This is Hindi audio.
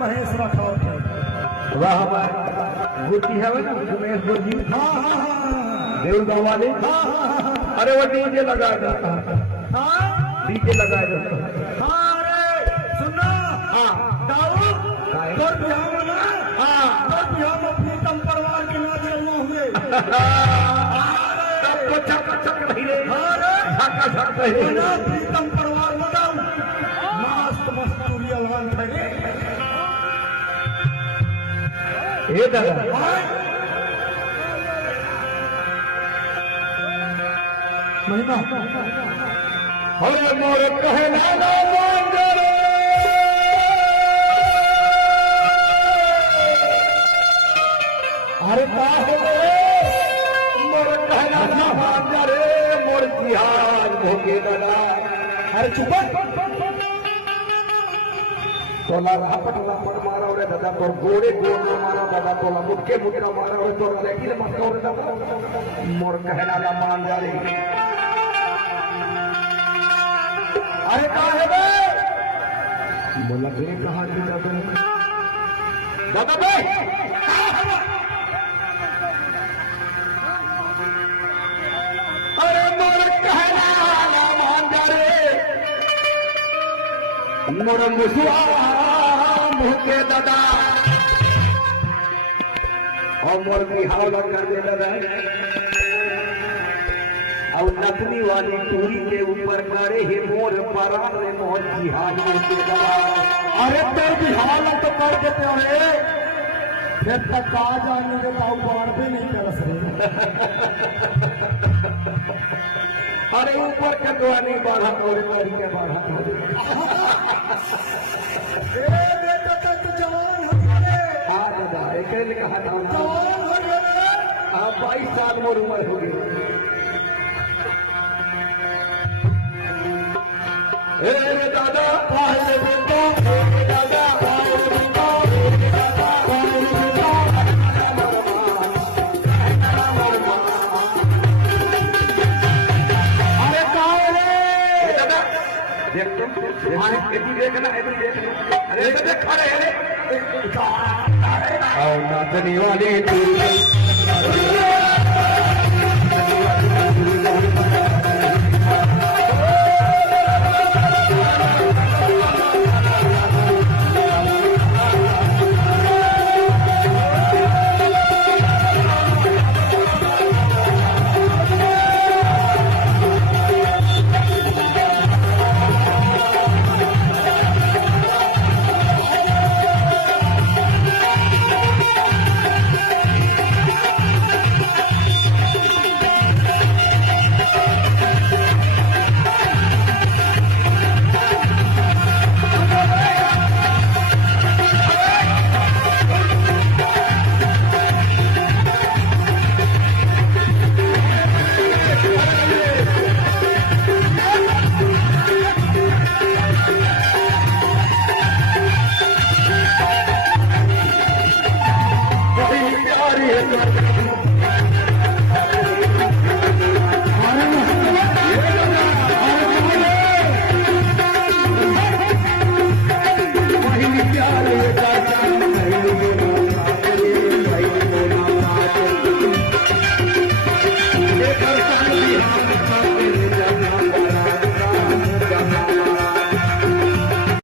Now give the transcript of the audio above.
महेश राठौर वाह गुरकी है उमेश गुरजी देवगा वाले अरे वो डीजे लगाए जाता डीजे लगाए जाता अरे सुनना दाऊद तोर बिहार में ना तोर बिहार में प्रीतम परिवार के नाच रहे हुए सबको चक चक भीरे झका झक ना प्रीतम परिवार बताओ मस्त मस्त चूड़िया लगान खड़े ये दादा महिमा अरे मोर कहना ना मांगरे अरे का हो मोर कहना ना मांगरे मोर जिहाज भोगे दादा अरे चुप तोला रापट मारा रे दादा तोर गोड़े गोड़ न मारा दादा तोला मुक्के मुक्का मारा रे तोर लेकिन मत रे दादा मोर कहना ना मान जा रे अरे का है बे बोला बे कहां की दादा बे अरे मोर कहना ना मान जा रे मोर मुसुआ मुके दादा और मोर बिहार कर दे दादा और नकली वाली टूरी के ऊपर करे ही मोर परान रे मोर जिहाज मुके दादा अरे तेरे बिहार तो कर देते हो फिर तक आ जाने के ताऊ बाढ़ भी नहीं कर सकते अरे ऊपर के दुआ नहीं बढ़ा और के बढ़ा बेटा तक तो जवान हो गए हाँ दादा एक ने कहा था जवान हो गए 22 साल मोर उम्र हो गई दादा पहले बेटा दादा देखना अरे देखा रे नाचने वाली